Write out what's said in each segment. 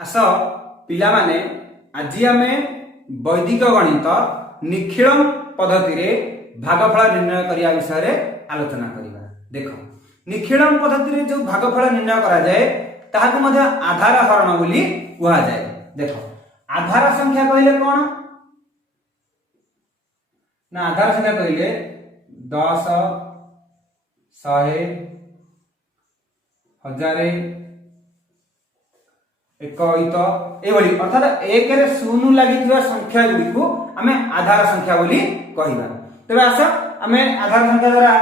आस पिला माने आज आम वैदिक गणित निखिलम पद्धति रे भागफल निर्णय करने विषय रे आलोचना करिबा। देखो निखिलम पद्धति रे जो भागफल निर्णय करा जाए ताहाको मध्ये आधार हरण बोली कहा जाए। देखो आधार संख्या कहले कोन ना आधार संख्या कहले 10 100 1000 एक एभली अर्थात एक रे शून्य लगी संख्या गुड़ी को आमे आधार संख्या बोली कहिबा। तबे आस आमे आधार संख्या द्वारा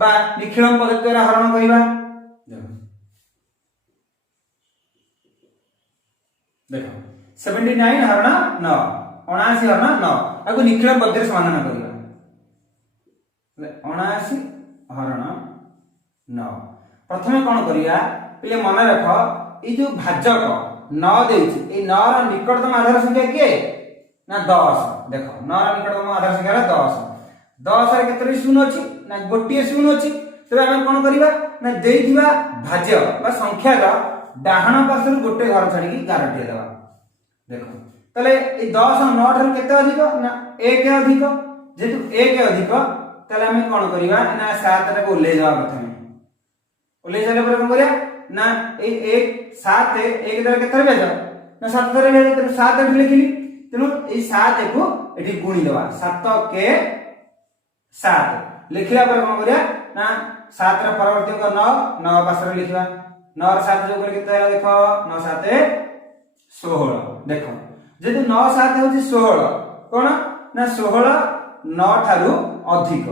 बा निखिलम पद्धति द्वारा हरण करिबा। देखो 79 हरण 9 79 हरण 9 आको निखिलम पद्धति समाधान करिबा। 79 हरण 9 प्रथमे कोन करिया पहिले मन रख ए जो भाजक 9 देछि ए 9 रा निकटतम आधार संख्या के ना 10। देखो 9 रा निकटतम आधार संख्या 10 10 रे केतरी शून्य अछि ना गोटिए शून्य अछि। तबे हम कोन करिबा ना देइथिबा भाज्य बा संख्या रा डाहण पासर गोटे घर छाडी की गारटी देबा। देखो तले ए 10 और 9 ठार केते अधिक ना 1 अधिक जेतु 1 अधिक तले हम कोन करिबा ना 7 रे ओले जावा प्रथमे ओले जाले पर कोन करिया ना ए 1 7 1 द्वारा केतरे भेज ना 7 द्वारा भेज त 7 एठी लिखिली तेनु ए 7 को एठी गुणी देबा 7 के 7 लिखिला पर कोन करिया ना 7 रा परवर्ती अंक 9 9 पासरे लिखिबा 9 रा 7 जो केते होला देखो 9 7 16। देखो जेतु 9 7 होची 16 कोन ना 16 9 ठारू अधिक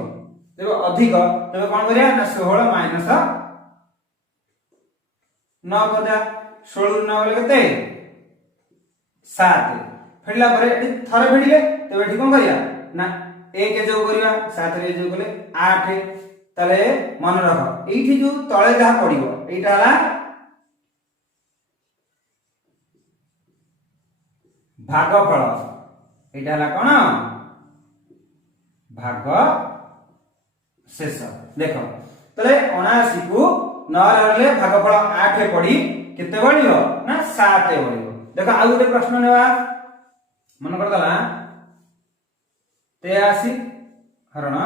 देखो अधिक तबे कोन करिया ना 16 माइनस 9 करदा 16 9 गले केते 7 फेडला परे एठी थरे फेडिले तबे एठी कोन करिया ना 1 जो करिया 7 रे जो गले 8 तले मन रख एठी जो तळे जहा पडिबो एटा हला भागफल एटा हला कोन भाग शेष। देखो तले 79 को 9 रहले भागफल 8 पड़ी केते बढियो ना 7 बढियो। देखो आ गोटे प्रश्न नेबा मन कर दला 83 हरण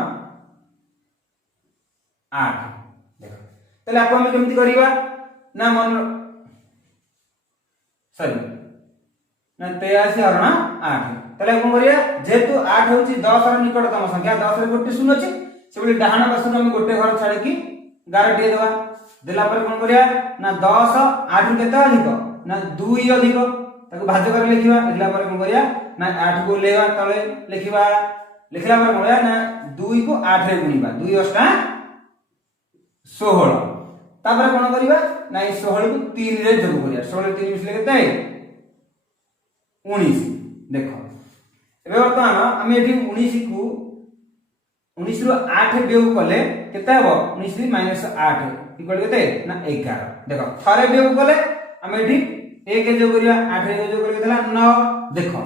8। देखो तले आपन हम केमति करिबा ना मन सॉरी ना 83 हरण 8 तले कोन करिया जेतु 8 होची 10 रा निकटतम संख्या 10 रे गोटे शून्य अछि सेबली डाहाण पासु हम गोटे घर छाडी की गारटी देबा देला पर कोन करिया ना 10 8 केते अधिक ना 2 अधिक ताको भाज्य कर लिखिबा लिखला पर कोन करिया ना 8 को लेवा तळे लिखिबा लिखला पर कोन करिया ना 2 को 8 रे गुणीबा 2 अष्टा 16 तापर कोन करिबा ना 16 को 3 रे जोग करिया 16 3 मिसले केते 19। देखो एबे वर्तमान हम एठी 19 को 19 रु 8 वियोग कले केते हबो 19 माइनस 8 इक्वल केते ना 11। देखो थरे वियोग कले हम एठी 1 जोग करिया 8 रे जोग कले केतला 9। देखो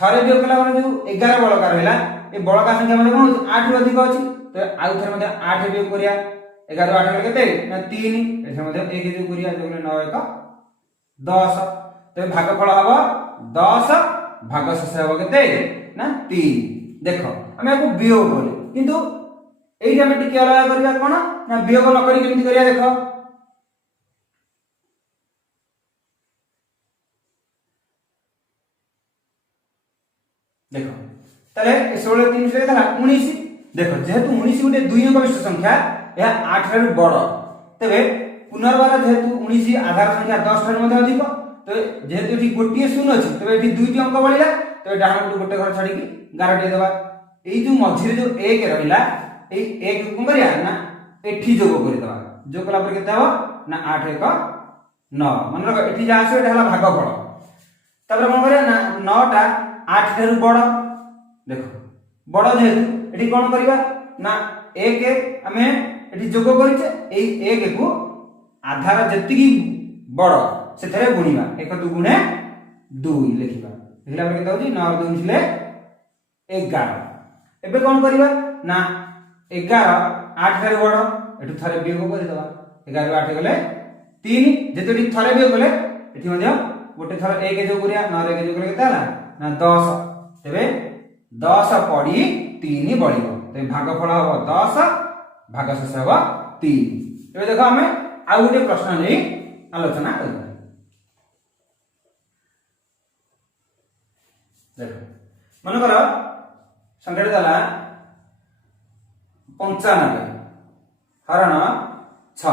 थरे वियोग कला माने जो 11 बळका रहला ए बळका संख्या माने कोन 8 रु अधिक अछि तो आउ थरे मध्ये 8 वियोग करिया 11 रु 8 कले केते ना 3 एथे मध्ये 1 जोग करिया जोग कले 9 1 10 तो भागफल हबो 10 भाग शेष हबो केते ना 3। देखो हम को वियोग बोले किंतु एही हम टिके अलग करिया कोन ना वियोग न करी केमति करिया। देखो देखो तले 16 3 से था 19। देखो जेहेतु 19 गोटे 2 अंक विशिष्ट संख्या यह 8 रे बड़ तबे पुनर्बार जेहेतु 19 आधार संख्या 10 ठार मध्ये अधिक तो जेहेतु एठी गोटिए शून्य अछि तबे एठी 2टी अंक बढिला तबे डाहाण गोटे घर छाडी की गारटी देबा एई जो मझिरे जो 1 रहिला ए 1 को करिया ना एठी जोग करि दबा जो कला पर केते हो ना 8 1 9 मन रख एठी जा आसे एटा हला भागफल तबरे कोन करिया ना 9 टा 8 ठारु बड़। देखो बड़ जेहेतु एठी कोन करिबा ना 1 हमें एठी जोग करिचे एई 1 को आधार जति बड़ सेथरे गुणीबा 1 2 गुणे 2 लिखिबा लिखला पर केते होची 9 2 मिसले 11। एबे कोन करिबा ना 11 8 ठारे बड़ एठु थरे वियोग करि दबा 11 8 गले 3 जेतेडी थरे वियोग गले एठी मध्ये गोटे थर 1 जोग करिया 9 रे 1 जोग करिया केते हला ना 10 तेबे 10 पड़ी 3 बढिबो ते भागफल हो 10 भागशेष हो 3 एबे देखो हमें आ गोटे प्रश्न नै आलोचना करबा देखो मन करो संख्या दला 95 हरण 6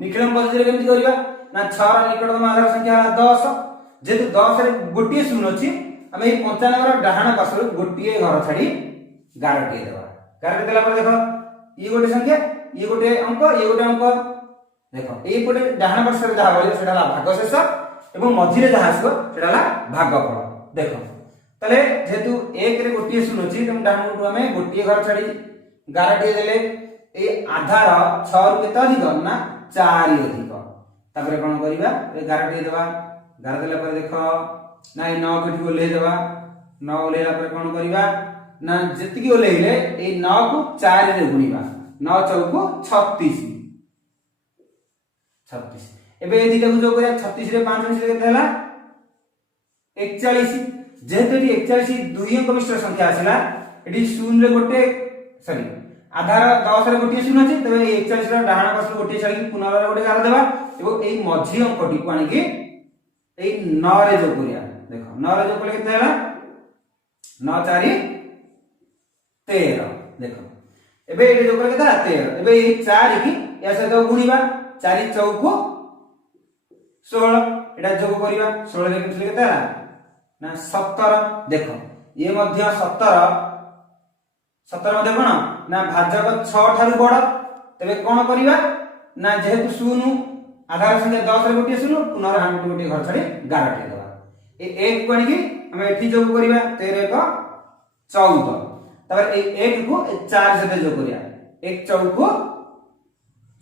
निखिलम पद्धति केमति करिबा ना 6 रा निकटतम आधार संख्या 10 जेतु 10 रे गोटिए शून्य अछि हमें 95 रा डाहाण पार्श्व गोटिए घर छाडी गारटी देबा गारटी देला पर देखो ई गोटे संख्या ई गोटे अंक ई गोटे अंक देखो ए गोटे डाहाण पार्श्व जहा बले सेटा भागशेष एवं मझिरे जहा आसो सेटा भागफल देखो तले जेतु 1 रे गोटिए शून्य अछि तम डाहाण गुटु हमें गोटिए घर छाडी गारटी देले ए आधार 6 रु केते अधिक ना 4 अधिक तापर कोन करिबा ए गारटी देबा गार देला पर देखो ना 9 केठी ओले देबा 9 ओलेला पर कोन करिबा ना जति की ओलेइले ए 9 को 4 रे गुणीबा 9 चौको 36 36 एबे ए दिटा को जो करिया 36 रे 5 मिसले केते हला 41 जेहेतु 41 दुई अंक विशिष्ट संख्या आसिला एडी 0 रे गोटे सॉरी आधार 10 रे गोटे शून्य अछि तबे 41 रा डाहाण पार्श्व गोटे छाडी पुनराय गोटे गार देबा एवं एई मझी अंकटी को आनी कि एई 9 रे जोग करिया देखो 9 रे जोग कले केते हला 9 4 13 देखो एबे एटे जोग कले केते हला 13 एबे एई 4 की या सहित गुणीबा 4 चौको 16 एटा जोग करिबा 16 रे केते हला ना 17 देखो ये मध्य 17 मध्ये कोन ना भाजक 6 ठारू बड़ तबे कोन करिबा ना जेहेतु शून्य आधार संख्या 10 रे गोटे शून्य पुनर हम गोटे घर छाडी 11 टे देबा ए 1 कोन की हम एठी जोग करिबा 13 1 14 तबे ए 1 को 4 से जोग करिया 1 चौको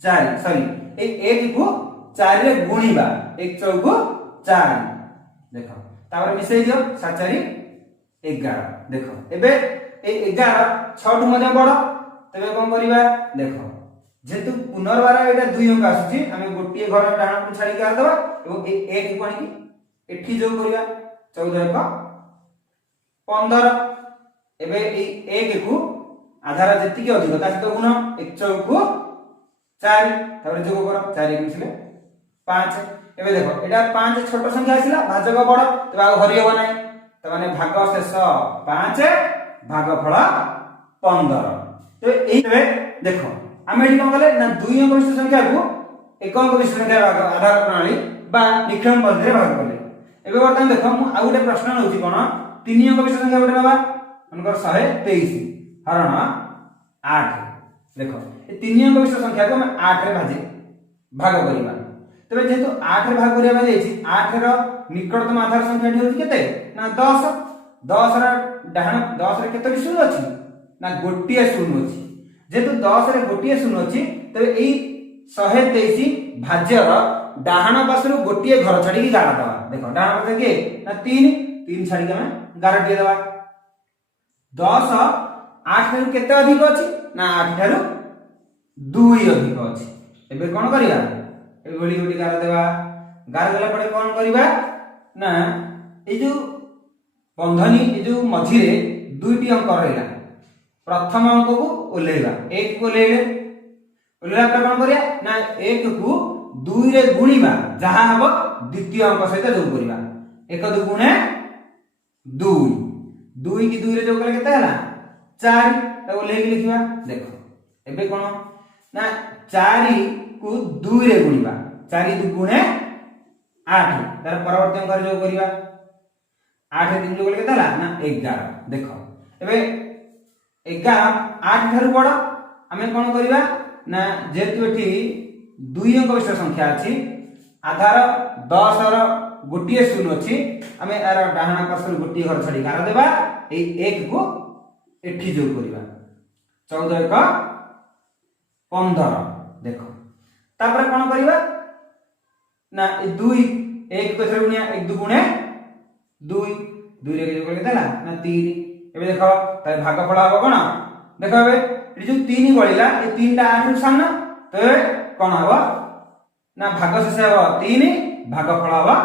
4 सॉरी ए 1 को 4 रे गुणीबा 1 चौको 4 देखो तापर मिसै दियो 7 4 11 देखो एबे ए 11 6 टु मध्ये बड़ तबे कोन करिबा देखो जेतु पुनर्बार एटा दुई अंक आसुची हमें गोटिए घर डाहाण को छाडी कर दबा एवं ए 1 को आनी एठी जोग करिया 14 1 15 एबे ए 1 को आधार जेति की अधिक ता सहित गुण 1 चौको 4 तापर जोग कर 4 1 मिसले 5 एबे देखो एटा 5 छोट संख्या आसिला भाजक बड़ तबे आ हरि हो नै त माने भाग शेष 5 भागफल 15 तो एबे देखो आमे एठी कोन कले ना दुई अंक विशिष्ट संख्या को एक अंक विशिष्ट संख्या आधार प्रणाली बा निखिलम पद्धति भाग कले एबे वर्तमान देखो मु आ गुटे प्रश्न नउची कोन तीन अंक विशिष्ट संख्या गुटे नबा मनकर 123 हरण 8 देखो ए तीन अंक विशिष्ट संख्या को हम 8 रे भाग करिबा तबे जेहेतु 8 रे भाग करिया बाले 8 रो निकटतम आधार संख्या होती केते ना 10 10 रा डाहाण 10 रे केते शून्य अछि ना गोटिए शून्य अछि जेतु 10 रे गोटिए शून्य अछि तबे एई 123 भाज्यर डाहाण पासरु गोटिए घर छाडी की गारा दवा देखो डाहाण पासे के ना 3 3 छाडी के हम गारटी दवा 10 8 रे केते अधिक अछि ना 8 ठारू 2 अधिक अछि एबे कोन करिया ए गोली गोटी गार देबा गार देला परे कोन करिबा ना ए जो बंधनी ए जो मझिरे दुईटी अंक रहला प्रथम अंक को ओलेला 1 को ओलेले ओलेला पर कोन करिया ना 1 को 2 रे गुणीबा जहा हबो द्वितीय अंक सहित जोग करिबा 1 2 गुणे 2 2 की 2 रे जोग कले केते हला 4 त ओलेके लिखिबा देखो एबे कोन ना 4 को 2 रे गुणीबा 4 2 गुणे 8 तार परवर्ती अंक जोग करिबा 8 3 जोग कले केते हला ना 11 देखो एबे 11 8 ठारू बड़ हमें कोन करिबा ना जेतु एठी दुई अंक विशिष्ट संख्या अछि आधार 10 रो गोटिए शून्य अछि हमें आर डाहाण पार्श्व गोटिए घर छाडी गार देबा ए 1 को एठी जोग करिबा 14 1 15 देखो तापर कोन करिबा ना ए 2 1 को थरे गुणिया 1 2 गुणे 2 2 रे जोग कले देला ना 3 एबे देखो त भागफल हबो कोन देखो एबे ए जो 3 बळिला ए 3 टा 8 सामना तो कोन हबो ना भाग शेष हबो 3 भागफल हबो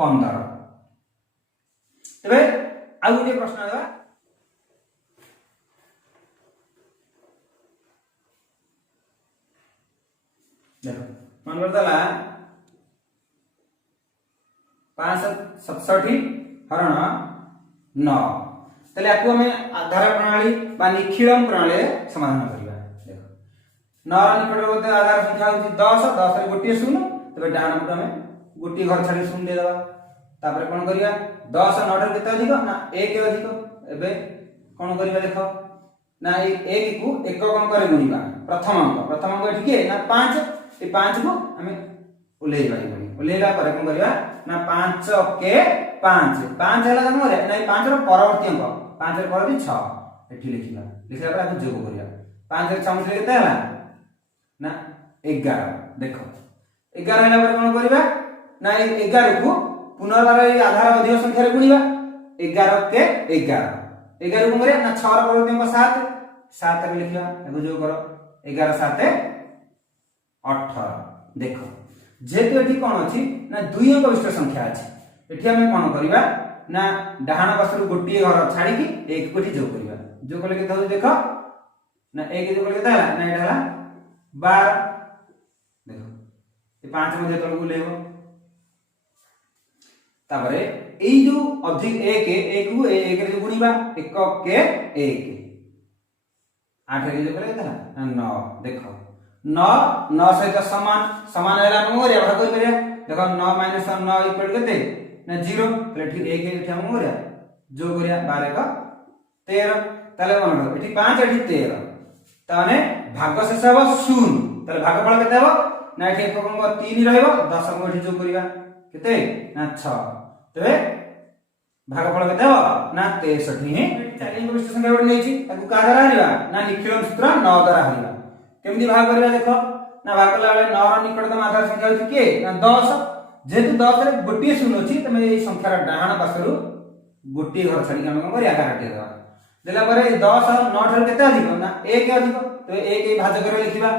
15 तेबे आ गोटे प्रश्न देबा देखो मन करदला 567 हरण 9 तले आपको हमें आधार प्रणाली बा निखिलम प्रणाली समाधान करिबा देखो 9 रा निकट होते आधार संख्या होती 10 10 रे गोटे शून्य तबे डान पट हमें गोटे घर छाडी शून्य दे देबा तापर कोन करिया 10 9 रे केते अधिक ना 1 अधिक एबे कोन करिबा देखो ना 1 को 1 कोन करे गुणीबा प्रथम अंक एठी के ना 5 ए 5 को हमें उलेई बाई उलेला पर कोन करिया ना 5 के 5 5 हला कोन करिया ना 5 रो परवर्ती अंक 5 रे परवर्ती 6 एठी लिखिला पर हम जोग करिया 5 रे 6 मिले केते हला ना 11 देखो 11 हला पर कोन करिबा ना 11 को पुनर्बार आधार अधिक संख्या रे गुणीबा 11 के 11 को मरे ना 6 रो परवर्ती अंक 7 7 रे लिखिबा एगो जो करो 11 7 18 देखो जेतु एठी कोन अछि ना दुई अंक विशिष्ट संख्या अछि एठी हम कोन करिबा ना डाहाण पासरु गोटी घर छाडी की एक कोठी जो करिबा जो कले के थाउ देखो ना एक जो कले के ताला ना एटा हला 12 देखो ए 5 मध्ये तळकु लेबो तापरे एई जो अधिक 1 को 1 रे गुणीबा 1 के 1 8 रे जो कले ताला 9 देखो 9 9 सहित समान समान हैला मोरिया भाग कर परिया देखो 9 - 9 इक्वल केते ना 0 तले ठीक 1 एठी हम मोरिया जो करिया 12 का 13 तले मन एठी 5 एठी 13 ताने भाग शेष हो 0 तले भागफल केते हो ना एठी 1 को 3 रहइबो 10 को एठी जो करिया केते ना 6 तबे भागफल केते हो ना 63 ही 40 को विशिष्ट संख्या गोटे नेछि ताकू का द्वारा हरिबा ना निखिलम सूत्र 9 द्वारा हरिबा केमदी भाग करिया देखो ना भाग कला बेले 9 रा निकटतम आधार संख्या होछि के ना 10 जेतु 10 रे गोटी शून्य अछि तमे एई संख्यार डाहाण पासरु गोटी घर छाडी हम कोन करिया आकार देबा देला परे 10 और 9 ठार केते अधिक ना 1 अधिक तो 1 ए भाज्य करे लिखिबा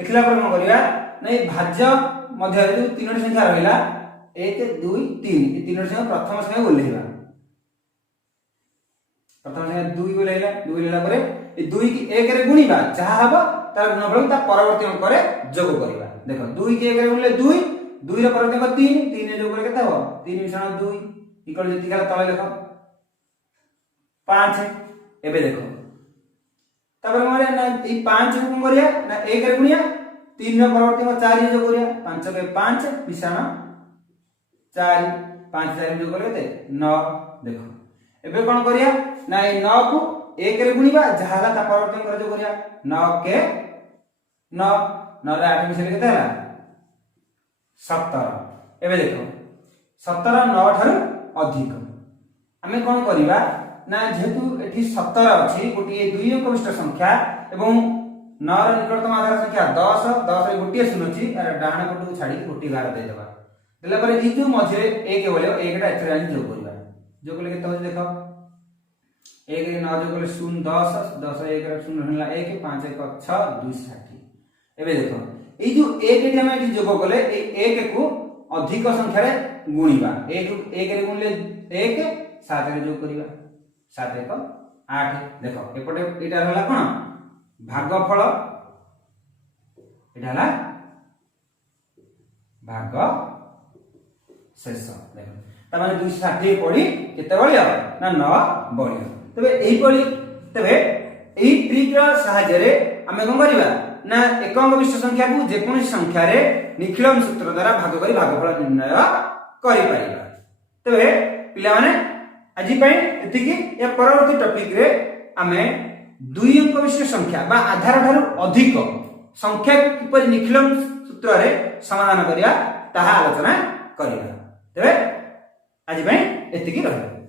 लिखला पर कोन करिया ना ए भाज्य मध्य जो तीनोटी संख्या रहिला 1 2 3 ए तीनोटी संख्या प्रथम संख्या बोलेबा प्रथम संख्या 2 बोलेला 2 लेला परे ए 2 की 1 रे गुणीबा जहा हबो तार गुणफल ता परवर्ती अंक रे जोग करिबा देखो 2 की 1 रे गुणले 2 2 रे परवर्ती अंक 3 3 रे जोग करे केते हो 3 मिश्रण 2 इक्वल जति का तळे देखो 5 एबे देखो तापर मारे ना ई 5 को कोन करिया ना 1 रे गुणिया 3 रे परवर्ती अंक 4 रे जोग करिया 5 के 5 मिश्रण 4 5 4 जोग करे केते 9 देखो एबे कोन करिया ना ए 9 को 1 रे गुणीबा जहाला ता परवर्ती अंक रे जोग करिया 9 के 9 9 रे 8 मिसले केते हला 17 एबे देखो 17 9 ठाରୁ अधिक हमें कोन करिबा ना जेतु एठी 17 अछि गोटी दुई अंक विशिष्ट संख्या एवं 9 रा निकटतम आधार संख्या 10 10 रे गोटी शून्य अछि अरे डाहाण पटु छाडी गोटी गार दे देबा देला परे ई जो मझे 1 बोले 1 टा एथरे आनी जो करिबा जो कले केते हो देखो 1 रे 9 जो कले 0 10 10 1 रे 0 हला 1 5 1 6 2 60 एबे देखो ए जो 1 एठी हम एठी जोग कले ए 1 को अधिक संख्या रे गुणीबा 1 रे गुणले 1 7 रे जोग करिबा 7 1 8 देखो एपटे एटा हला कोन भागफल एटा हला भाग शेष देखो त माने 260 पड़ी केते बळिया ना 9 बळिया तबे एही पड़ी तबे एही ट्रिक रा सहायता रे हमें कोन करिबा ना एक अंक विशिष्ट संख्या को जे कोन संख्या रे निखिलम सूत्र द्वारा भाग करी भागफल निर्णय करि परिबा तबे पिला माने आजि पई एतिकी या परवर्ती टॉपिक रे हमें दुई अंक विशिष्ट संख्या बा आधार ठारू अधिक संख्या किपर निखिलम सूत्र रे समाधान करिया ताहा आलोचना करिया तबे आजि पई एतिकी रहला।